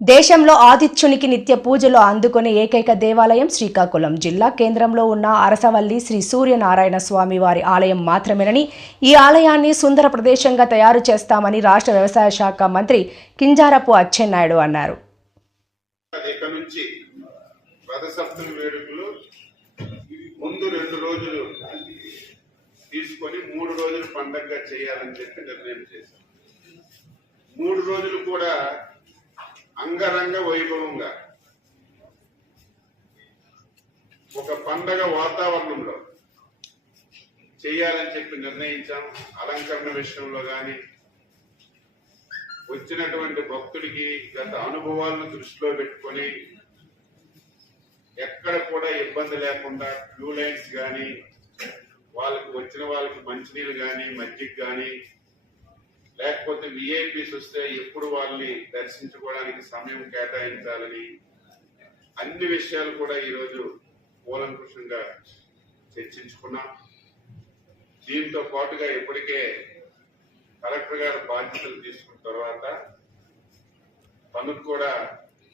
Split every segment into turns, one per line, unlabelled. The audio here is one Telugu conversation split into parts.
దేశంలో ఆదిత్యునికి నిత్య పూజలు అందుకునే ఏకైక దేవాలయం శ్రీకాకుళం. జిల్లా కేంద్రంలో ఉన్న అరసవల్లి శ్రీ సూర్యనారాయణ స్వామి వారి ఆలయం మాత్రమేనని ఈ ఆలయాన్ని సుందర ప్రదేశంగా తయారు చేస్తామని రాష్ట్ర వ్యవసాయ శాఖ మంత్రి కింజారపు అచ్చెన్నాయుడు అన్నారు.
ముందు రెండు రోజులు తీసుకొని మూడు రోజులు పండగగా చేయాలని చెప్పి నిర్ణయం మూడు రోజులు కూడా అంగరంగ వైభవంగా ఒక పండగ వాతావరణంలో చేయాలని చెప్పి నిర్ణయించాం. అలంకరణ విషయంలో కానీ వచ్చినటువంటి భక్తుడికి గత అనుభవాలను దృష్టిలో పెట్టుకొని ఎక్కడ కూడా ఇబ్బంది లేకుండా క్యూ లైన్స్ కానీ వాళ్ళకి వచ్చిన వాళ్ళకి మంచినీళ్ళు కానీ మజ్జిగ కానీ లేకపోతే విఐపీస్ వస్తే ఎప్పుడు వాళ్ళని దర్శించుకోవడానికి సమయం కేటాయించాలని అన్ని విషయాలు కూడా ఈరోజు కూలంకృషంగా చర్చించుకున్నాం. దీంతో పాటుగా ఇప్పటికే కలెక్టర్ గారు బాధ్యతలు తీసుకున్న తర్వాత తనకు కూడా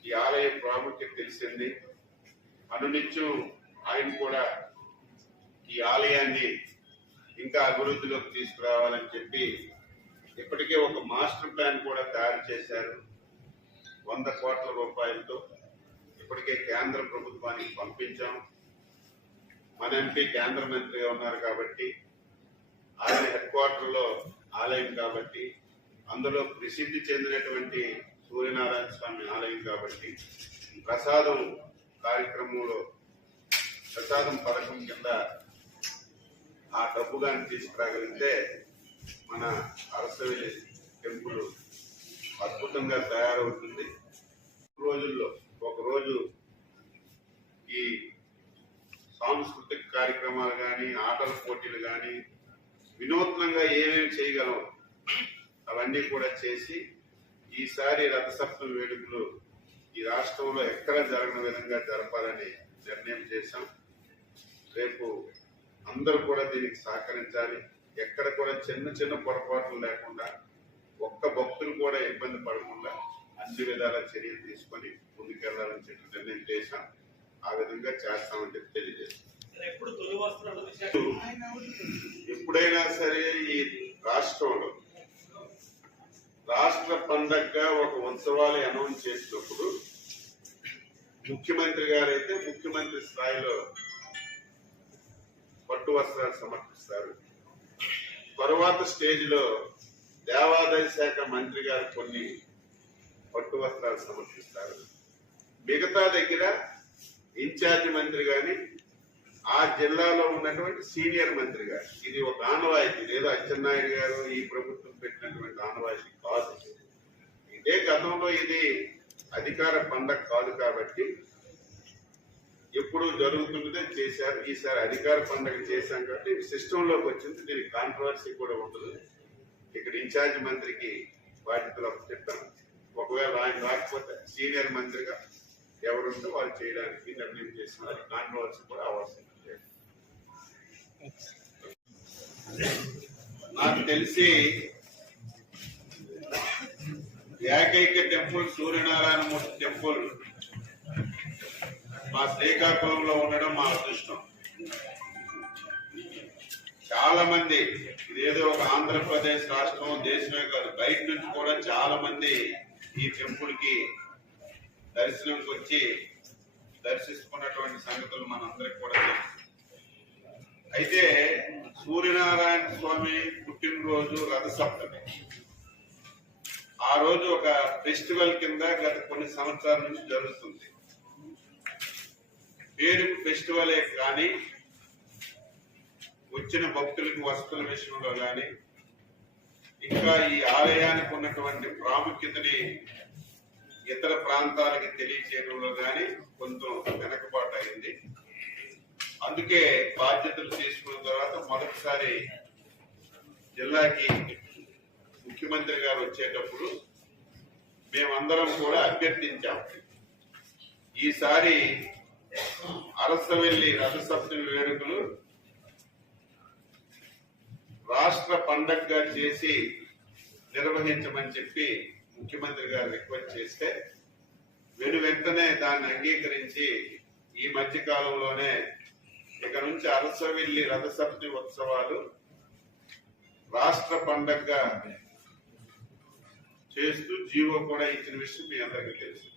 ఈ ఆలయ ప్రాముఖ్యత తెలిసింది. అనునిత్యం ఆయన కూడా ఈ ఆలయాన్ని ఇంకా అభివృద్ధిలోకి తీసుకురావాలని చెప్పి ఇప్పటికే ఒక మాస్టర్ ప్లాన్ కూడా తయారు చేశారు. వంద కోట్ల రూపాయలతో ఇప్పటికే కేంద్ర ప్రభుత్వానికి పంపించాం. మన ఎంపీ కేంద్ర మంత్రిగా ఉన్నారు కాబట్టి ఆయన హెడ్ క్వార్టర్లో ఆలయం కాబట్టి అందులో ప్రసిద్ధి చెందినటువంటి సూర్యనారాయణ స్వామి ఆలయం కాబట్టి ప్రసాదం కార్యక్రమంలో ప్రసాదం పథకం కింద ఆ డబ్బు కానీ తీసుకురాగలిగితే మన అరసవెల్లి టెంపుల్ అద్భుతంగా తయారవుతుంది. రోజుల్లో ఒకరోజు ఈ సాంస్కృతిక కార్యక్రమాలు కానీ ఆటల పోటీలు కానీ వినూత్నంగా ఏమేమి చేయగలం అవన్నీ కూడా చేసి ఈసారి రథసప్తమి వేడుకలు ఈ రాష్ట్రంలో ఎక్కడ జరగని విధంగా జరపాలని నిర్ణయం చేశాం. రేపు అందరూ కూడా దీనికి సహకరించాలి. ఎక్కడ కూడా చిన్న చిన్న పొరపాట్లు లేకుండా ఒక్క భక్తులు కూడా ఇబ్బంది పడకుండా అన్ని విధాల చర్యలు తీసుకొని ముందుకెళ్ళాలని చెప్పి నిర్ణయం చేశాం ఆ విధంగా చేస్తామని చెప్పి తెలియజేస్తాం
ఎప్పుడు తొలి వస్త్రాలు విశాఖ
ఎప్పుడైనా సరే ఈ రాష్ట్రంలో రాష్ట్ర పండగగా ఒక ఉత్సవాలు అనౌన్స్ చేసినప్పుడు ముఖ్యమంత్రి గారైతే ముఖ్యమంత్రి స్థాయిలో పట్టు వస్త్రాలు సమర్పిస్తారు. తరువాత స్టేజ్లో దేవాదాయ శాఖ మంత్రి గారు కొన్ని పట్టు వస్త్రాలు సమర్పిస్తారు. మిగతా దగ్గర ఇన్ఛార్జ్ మంత్రి గాని ఆ జిల్లాలో ఉన్నటువంటి సీనియర్ మంత్రి గారు. ఇది ఒక ఆనవాయితీ. లేదా అచ్చెన్నాయుడు గారు ఈ ప్రభుత్వం పెట్టినటువంటి ఆనవాయితీ కాదు. ఇదే గతంలో ఇది అధికార పండగ కాదు కాబట్టి ఎప్పుడు జరుగుతుంటే చేశారు ఈసారి అధికార పండగ చేశాం కాబట్టి సిస్టంలోకి వచ్చింది దీనికి కాంట్రవర్సీ కూడా ఉంటుంది. ఇక్కడ ఇన్ఛార్జ్ మంత్రికి బాధ్యతలు చెప్తాను ఒకవేళ ఆయన రాకపోతే సీనియర్ మంత్రిగా ఎవరుంటే వాళ్ళు చేయడానికి నిర్ణయం చేస్తున్నారు కాంట్రవర్సీ కూడా అవసరం నాకు తెలిసి ఏకైక టెంపుల్ సూర్యనారాయణ మూర్తి టెంపుల్ మా శ్రీకాకుళంలో ఉండడం మా అదృష్టం. చాలా మంది ఇదేదో ఒక ఆంధ్రప్రదేశ్ రాష్ట్రం దేశమే కాదు బయట నుంచి కూడా చాలా మంది ఈ టెంపుల్కి దర్శనంకి వచ్చి దర్శిస్తున్నటువంటి సంగతులు మనందరికి కూడా తెలుసు. అయితే సూర్యనారాయణ స్వామి పుట్టినరోజు రథసప్తమి. ఆ రోజు ఒక ఫెస్టివల్ కింద గత కొన్ని సంవత్సరాల నుంచి జరుగుతుంది. పేరుకు ఫెస్టివలే కానీ వచ్చిన భక్తులకు వసతుల విషయంలో కానీ ఇంకా ఈ ఆలయానికి ఉన్నటువంటి ప్రాముఖ్యతని ఇతర ప్రాంతాలకి తెలియచేయడంలో కానీ కొంచెం వెనకబాటు అయింది. అందుకే బాధ్యతలు తీసుకున్న తర్వాత మొదటిసారి జిల్లాకి ముఖ్యమంత్రి గారు వచ్చేటప్పుడు మేమందరం కూడా అభ్యర్థించాం. ఈసారి అరసవెల్లి రథసప్తమి వేడుకలు రాష్ట్ర పండగగా చేసి నిర్వహించమని చెప్పి ముఖ్యమంత్రి గారు రిక్వెస్ట్ చేస్తే వెను వెంటనే దాన్ని అంగీకరించి ఈ మధ్య కాలంలోనే ఇక నుంచి అరసవెల్లి రథసప్తమి ఉత్సవాలు రాష్ట్ర పండగగా చేస్తూ జీవో కూడా ఇచ్చిన విషయం మీ అందరికీ తెలుసు.